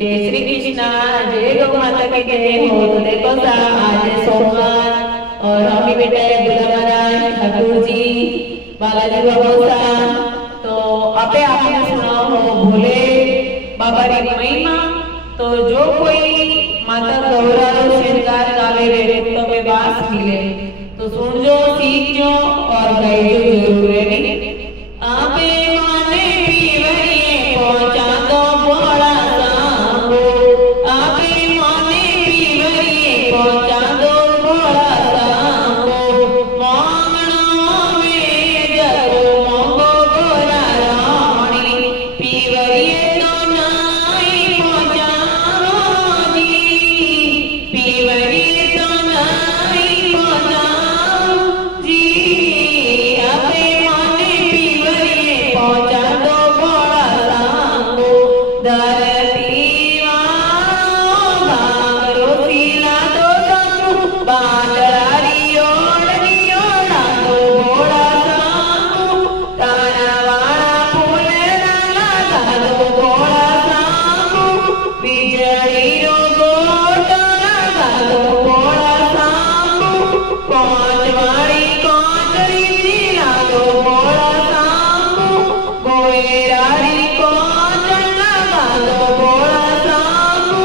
जय श्री कृष्णा, जय गौ माता की जय हो। तो देखो सा आज है सोमवार और हम भी बेटा है बुला महाराज ठाकुर जी बालाजी बाबा सा। तो आपे आपने सुना हो भोले बाबा री महिमा। तो जो कोई माता गौरा रो श्रृंगार गावे रे तो में वास मिले। तो सुनजो सीखजो और गाइजो जरूर है नहीं। आपे माने पीवरिए पहुंचा दो भोला सांगो। आपे माने पीवरिए पहुंचा दो भोला सांगो। मांगणो में जरो मोंगो गोरा रानी। पीवरिए तो नाई पहुंचाओ जी। पीवरिए तो नाई पहुंचाओ जी। आपे माने पीवरिए पहुंचा दो भोला सांगो। धरती वालों भांगरो सीला दो संगो। बांदरारी ओढ़नी ओढ़ा दो भोला सांगो। ताना वाला फूलना लगा दो भोला सांगो। बिजली रो गोटा लगा दो भोला सांगो। पांच वाली कांकरी दिला दो भोला सांगो। गोयरारी कांचन लगा दो भोला सांगो।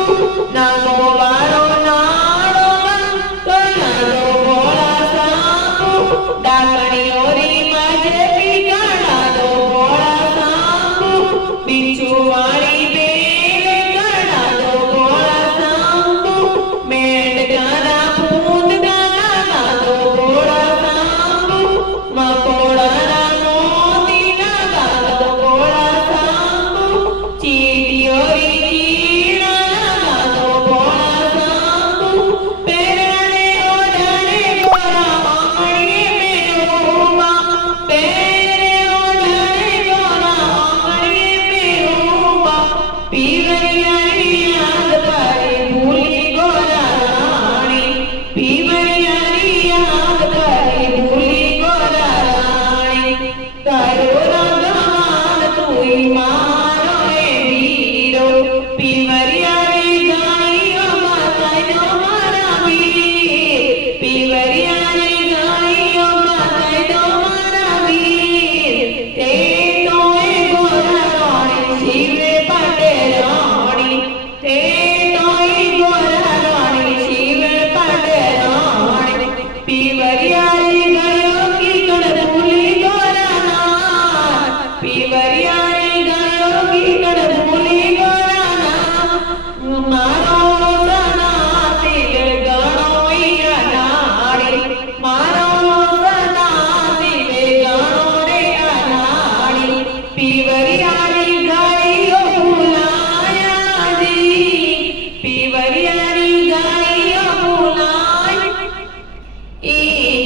नागो वालो नाड़ो कला दो भोला सांगो। डाकणी ओरी माजे बिगाड़ा दो भोला सांगो। बिच्छू वाली बेल गड़ा दो भोला सांगो। मेंढकाना फूंद लगा दो भोला सांगो। मकोड़ा ना मोती लगा दो भोला सांगो। चीटी ओरी चीड़ा लगा दो भोला सांगो। पेरने ओढ़ने गोरा आंगणे में रूबा। पेरने ओढ़ने गोरा आंगणे में रूबा। पीवरिया री याद करे भूली गोरा रानी। पीवरिया री याद करे भूली गोरा रानी। करो रागान तुई मारो ए वीरो। पीवरिया री गाइयो माता जो मारा वीर। पीवरिया री गाइयो माता जो मारा वीर। ते तोए गोरा रानी शिवे पाटे रानी। ते तोए गोरा रानी शिवे पाटे रानी। पीवरिया री गायो की कड़ भूली गोरा नाथ। पीवरिया री गायो की कड़ भूली गोरा नाथ। मारो सना दिल गानो या नाड़ी। मारो सना दिल गानो रे अनाड़ी। पीवरिया री गायो भुलाया जी। पीवरिया री गायो भुलाया। ई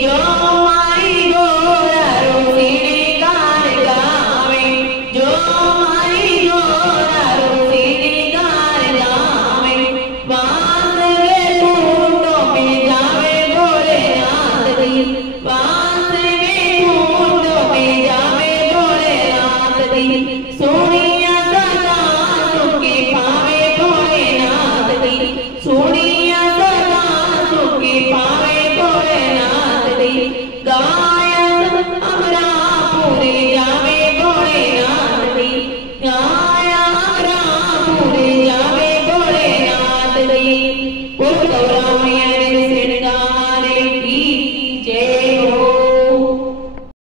जो माई गोरा रो श्रृंगार गावे। जो माई गोरा रो श्रृंगार गावे। बांस वे फूलों में जावे भोलेनाथ दी। बांस वे फूलों में जावे भोलेनाथ दी। सोनिया सदा सुखी पावे भोलेनाथ दी। सोनिया सदा सुखी पावे भोलेनाथ दी। गायन अमरा पूरे जावे भोलेनाथ दी। गाया अमरा पूरे जावे भोलेनाथ दी। बोल गौरा